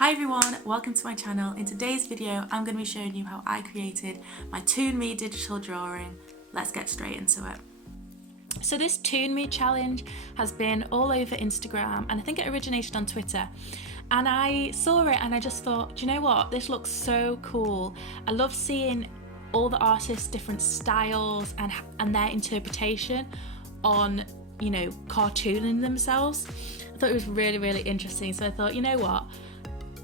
Hi everyone, welcome to my channel. In today's video, I'm going to be showing you how I created my Toon Me digital drawing. Let's get straight into it. So this Toon Me challenge has been all over Instagram, and I think it originated on Twitter. And I saw it and I just thought, do you know what? This looks so cool. I love seeing all the artists' different styles and their interpretation on, you know, cartooning themselves. I thought it was really, really interesting. So I thought, you know what?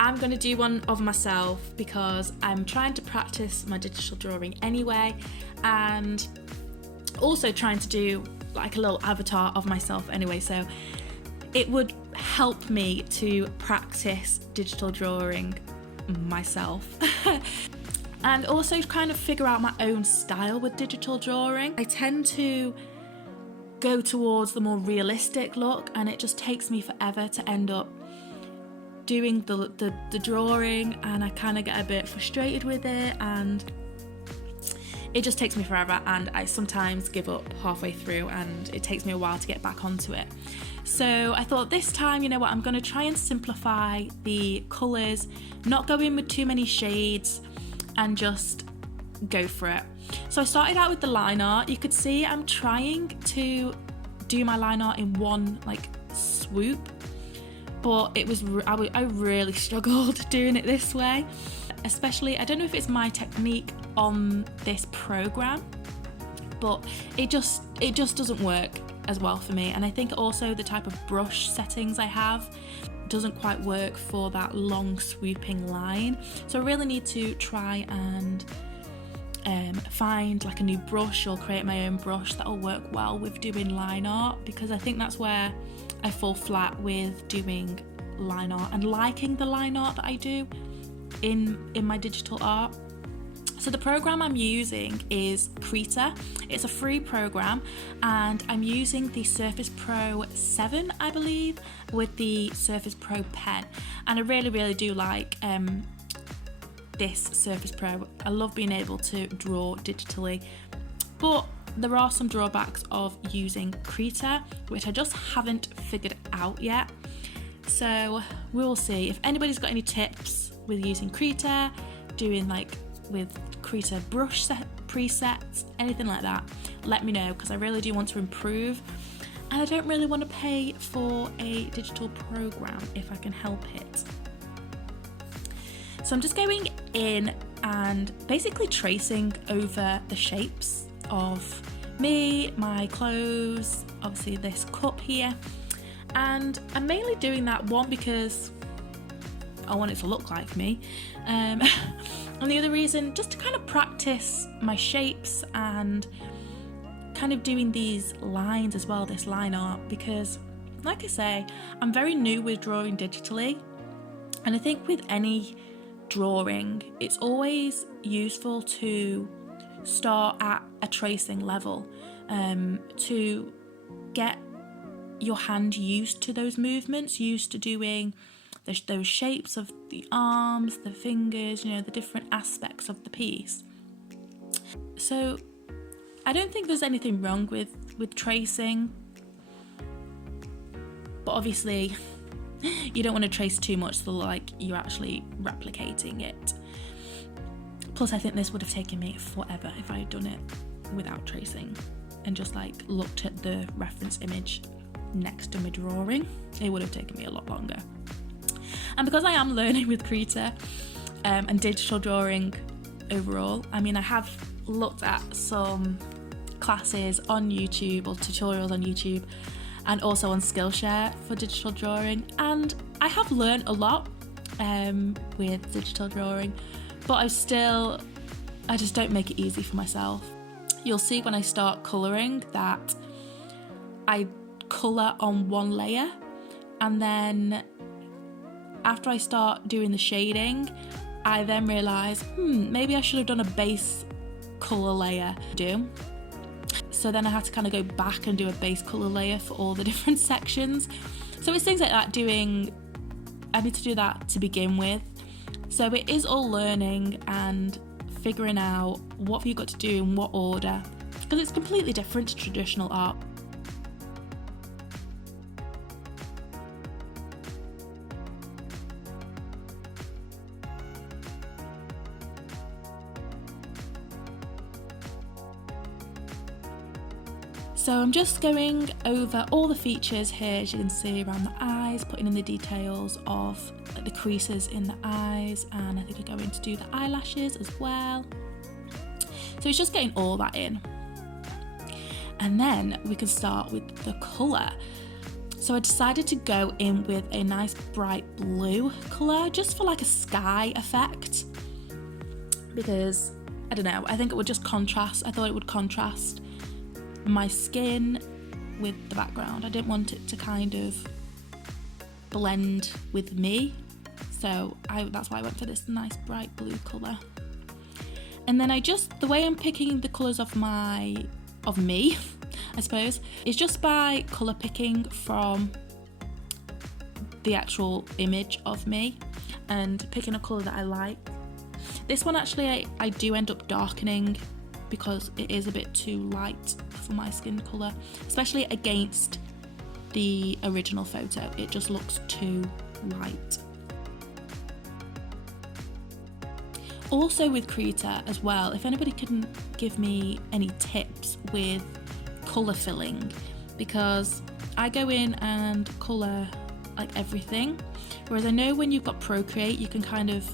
I'm going to do one of myself because I'm trying to practice my digital drawing anyway, and also trying to do like a little avatar of myself anyway, so it would help me to practice digital drawing myself and also kind of figure out my own style with digital drawing. I tend to go towards the more realistic look, and it just takes me forever to end up doing the drawing, and I kind of get a bit frustrated with it and it just takes me forever, and I sometimes give up halfway through and it takes me a while to get back onto it. So I thought this time, you know what, I'm going to try and simplify the colours, not go in with too many shades and just go for it. So I started out with the line art. You could see I'm trying to do my line art in one like swoop, but it was I really struggled doing it this way, especially I don't know if it's my technique on this program, but it just doesn't work as well for me. And I think also the type of brush settings I have doesn't quite work for that long swooping line. So I really need to try and find like a new brush or create my own brush that'll work well with doing line art, because I think that's where I fall flat with doing line art and liking the line art that I do in my digital art. So the program I'm using is Krita. It's a free program, and I'm using the Surface Pro 7, I believe, with the Surface Pro pen. And I really, really do like this Surface Pro. I love being able to draw digitally, but there are some drawbacks of using Krita, which I just haven't figured out yet. So we'll see. If anybody's got any tips with using Krita, doing like with Krita brush presets, anything like that, let me know, because I really do want to improve, and I don't really want to pay for a digital program if I can help it. So I'm just going in and basically tracing over the shapes of me, my clothes, obviously this cup here, and I'm mainly doing that one because I want it to look like me, and the other reason just to kind of practice my shapes and kind of doing these lines as well, this line art, because like I say, I'm very new with drawing digitally, and I think with any drawing it's always useful to start at a tracing level to get your hand used to those movements, used to doing those shapes of the arms, the fingers, you know, the different aspects of the piece. So I don't think there's anything wrong with tracing, but obviously you don't want to trace too much so like you're actually replicating it. Plus I think this would have taken me forever if I had done it without tracing and just like looked at the reference image next to my drawing. It would have taken me a lot longer. And because I am learning with Krita and digital drawing overall, I mean, I have looked at some classes on YouTube or tutorials on YouTube and also on Skillshare for digital drawing, and I have learned a lot with digital drawing, but I just don't make it easy for myself. You'll see when I start colouring that I colour on one layer, and then after I start doing the shading, I then realise, maybe I should have done a base colour layer. So then I had to kind of go back and do a base colour layer for all the different sections. So it's things like that, I need to do that to begin with. So it is all learning and figuring out what you've got to do in what order, because it's completely different to traditional art. So I'm just going over all the features here, as you can see, around the eyes, putting in the details of like the creases in the eyes, and I think I'm going to do the eyelashes as well. So it's just getting all that in. And then we can start with the colour. So I decided to go in with a nice bright blue colour, just for like a sky effect, because I don't know, I think it would just contrast. I thought it would contrast my skin with the background. I didn't want it to kind of blend with me, so that's why I went for this nice bright blue colour. And then the way I'm picking the colours of me, I suppose, is just by colour picking from the actual image of me and picking a colour that I like. This one actually I do end up darkening because it is a bit too light for my skin colour, especially against the original photo. It just looks too light. Also with Krita as well, if anybody can give me any tips with colour filling, because I go in and colour like everything, whereas I know when you've got Procreate you can kind of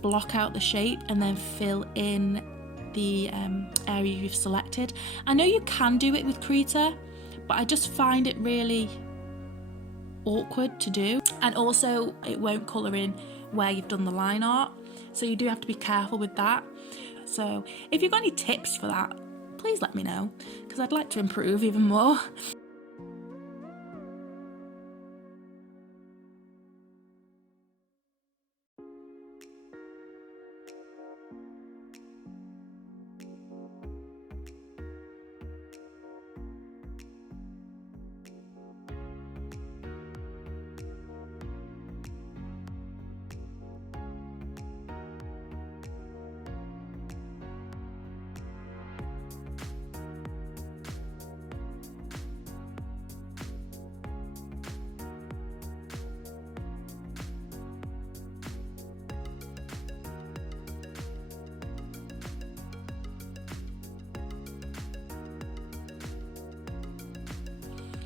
block out the shape and then fill in the area you've selected. I know you can do it with Krita, but I just find it really awkward to do, and also it won't colour in where you've done the line art, so you do have to be careful with that. So if you've got any tips for that, please let me know, because I'd like to improve even more.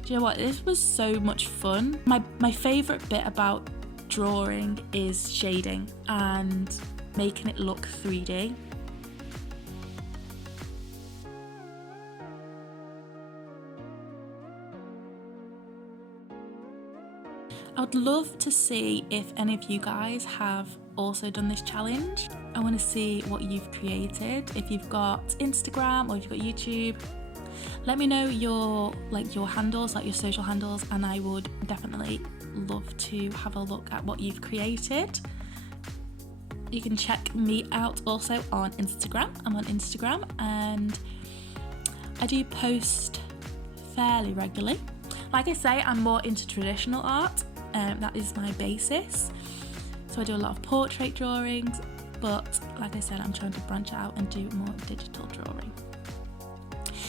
Do you know what? This was so much fun. My favourite bit about drawing is shading and making it look 3D. I would love to see if any of you guys have also done this challenge. I want to see what you've created. If you've got Instagram or if you've got YouTube, let me know your handles, like your social handles, and I would definitely love to have a look at what you've created. You can check me out also on Instagram. I'm on Instagram and I do post fairly regularly. Like I say, I'm more into traditional art. That is my basis. So I do a lot of portrait drawings, but like I said, I'm trying to branch out and do more digital drawing.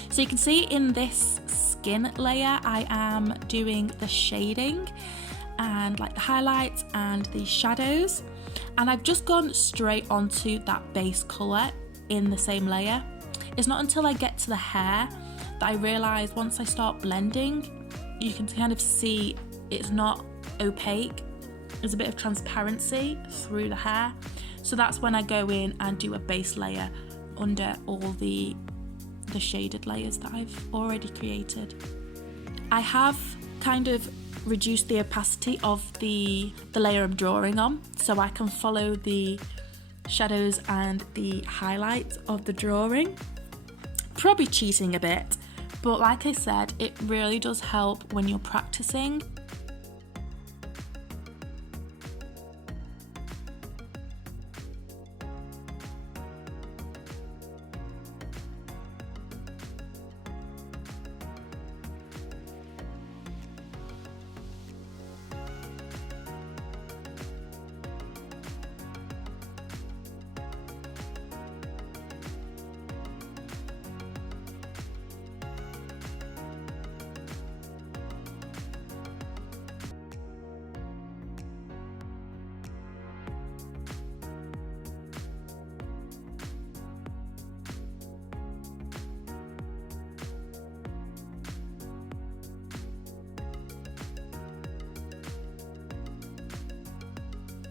So you can see in this skin layer, I am doing the shading and like the highlights and the shadows. And I've just gone straight onto that base colour in the same layer. It's not until I get to the hair that I realise once I start blending, you can kind of see it's not opaque. There's a bit of transparency through the hair. So that's when I go in and do a base layer under all the shaded layers that I've already created. I have kind of reduced the opacity of the layer I'm drawing on, so I can follow the shadows and the highlights of the drawing. Probably cheating a bit, but like I said, it really does help when you're practicing.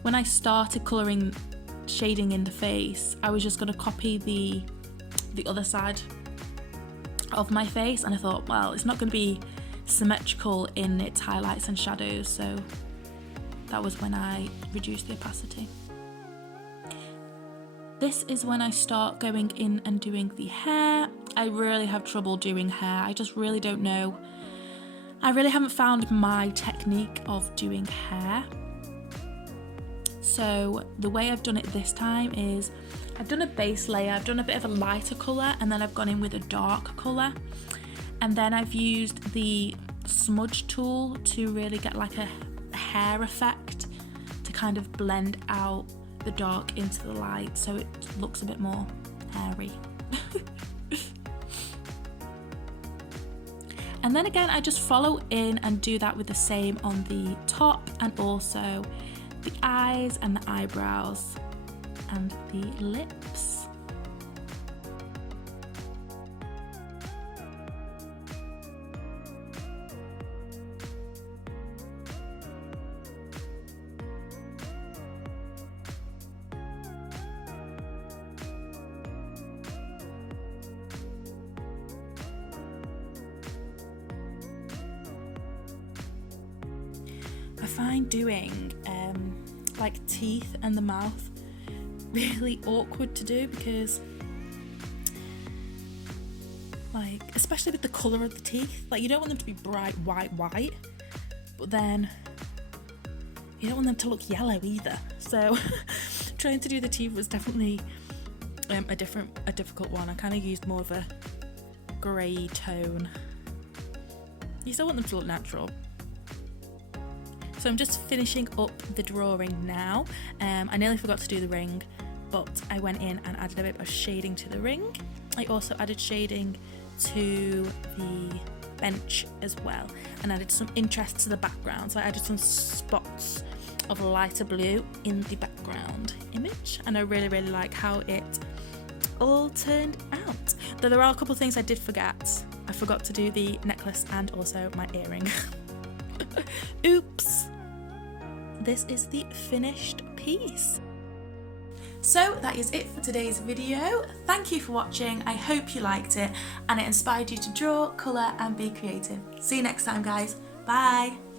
when I started colouring, shading in the face, I was just going to copy the other side of my face, and I thought, well, it's not going to be symmetrical in its highlights and shadows, so that was when I reduced the opacity. This is when I start going in and doing the hair. I really have trouble doing hair. I just really don't know. I really haven't found my technique of doing hair. So the way I've done it this time is I've done a base layer, I've done a bit of a lighter colour, and then I've gone in with a dark colour. And then I've used the smudge tool to really get like a hair effect to kind of blend out the dark into the light, so it looks a bit more hairy. And then again, I just follow in and do that with the same on the top, and also the eyes and the eyebrows and the lips. I find doing like teeth and the mouth really awkward to do, because like, especially with the colour of the teeth, like you don't want them to be bright white, but then you don't want them to look yellow either. So trying to do the teeth was definitely a difficult one. I kind of used more of a grey tone. You still want them to look natural. So I'm just finishing up the drawing now. I nearly forgot to do the ring, but I went in and added a bit of shading to the ring. I also added shading to the bench as well, and added some interest to the background. So I added some spots of lighter blue in the background image, and I really like how it all turned out. Though there are a couple of things I did forget. I forgot to do the necklace and also my earring. Oops. This is the finished piece. So that is it for today's video. Thank you for watching. I hope you liked it and it inspired you to draw, colour and be creative. See you next time, guys. Bye.